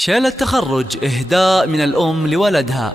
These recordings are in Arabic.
شيل التخرج إهداء من الأم لولدها.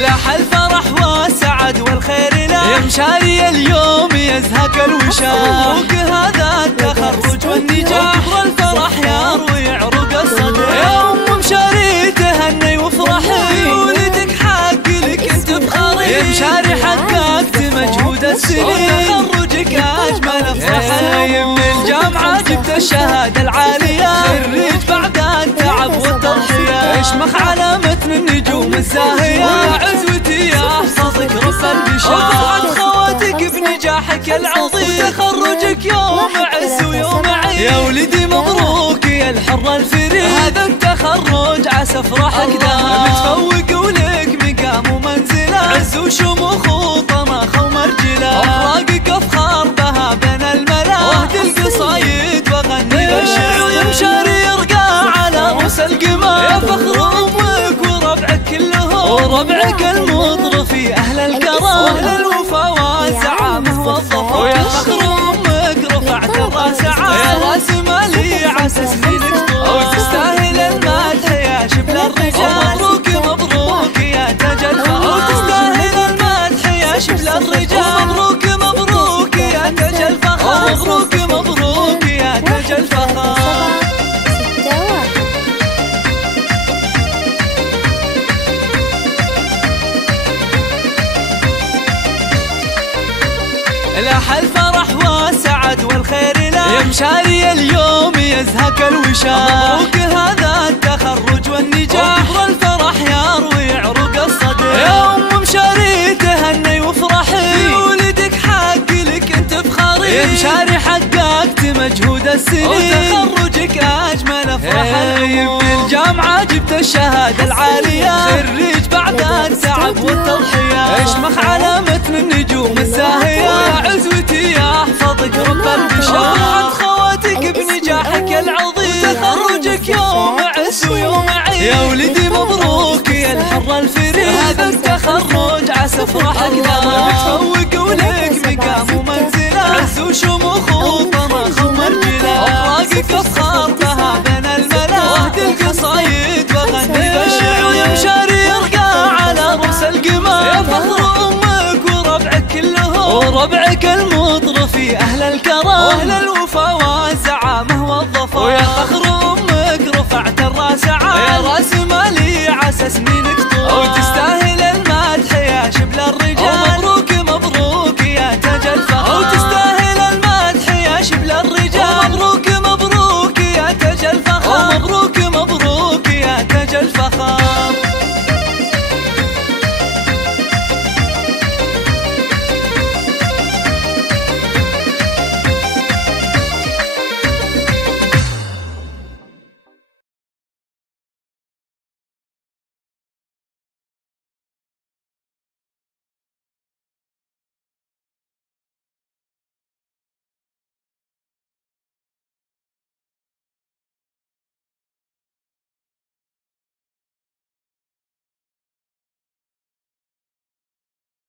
لاح الفرح والسعد والخير له يا مشاري اليوم يزهق الوشاح. مبروك هذا التخرج والنجاح، كبر الفرح يروي عروق الصدر. يا أم مشاري تهني وافرحي، ولدك حق لك انت بخاري. يا مشاري حققت مجهود السنين، تخرجك أجمل افراح. من الجامعة جبت الشهادة العالية، خريج بعد التعب والتضحية. اشمخ على متن النجوم الزاهية، عزوتي يا حفظك رب البشار. وفرحت خواتك بنجاحك العظيم، تخرجك يوم عز ويوم عيد. يا ولدي مبروك يا الحر الفريد، هذا التخرج عسى فرحك دام. متفوق ولك مقام ومنزله، عز وشموخ وطمخ ومرجله. أفراقك أفخار بها بين الملا، واهدي القصايد واغني بالشعر. يا مشاري يرقى على رؤوس القمر، يا فخر أمك وربعك كلهم، وربعك المطر في أهل الكرم، وأهل الوفا والزعامة والظفر. ويا فخر أمك رفعت الراس عال، يا راس مالي عسى سنينك طول، وتستاهل المدح يا شبل الرجال. مبروك مبروك يا تاج الفخر، وتستاهل المدح يا شبل الرجال. مبروك مبروك يا تاج الفخر، مبروك مبروك يا تاج الفخر. لاح الفرح والسعد والخير له يا مشاري اليوم يزهق الوشاح. مبروك هذا التخرج والنجاح، كبر الفرح يروي عروق الصدر. يا أم مشاري تهني وافرحي، ولدك حق لك انت بخاري. يا مشاري حققت مجهود السنين، وتخرجك أجمل افراح. من الجامعة جبت الشهادة العالية، خريج بعد التعب والتضحية. اشمخ على متن النجوم الزاهية، عزوتي يا حفظك رب البشار. وفرحت خواتك بنجاحك العظيم، تخرجك يوم عز ويوم عيد. يا ولدي مبروك يا الحر الفريد، هذا التخرج عسى فرحك دام. متفوق ولك مقام ومنزله، عز وشموخ وطمخ ومرجله. أفراقك أفخار بها بين الملا، واهدي القصايد واغني بالشعر. يا مشاري يرقى على رؤوس القمر، يا فخر أمك وربعك كلهم، وربعك المطر في أهل الكرم، وأهل الوفا والزعامة والظفر. ويا فخر أمك رفعت الراس عال، يا راس مالي عسى سنينك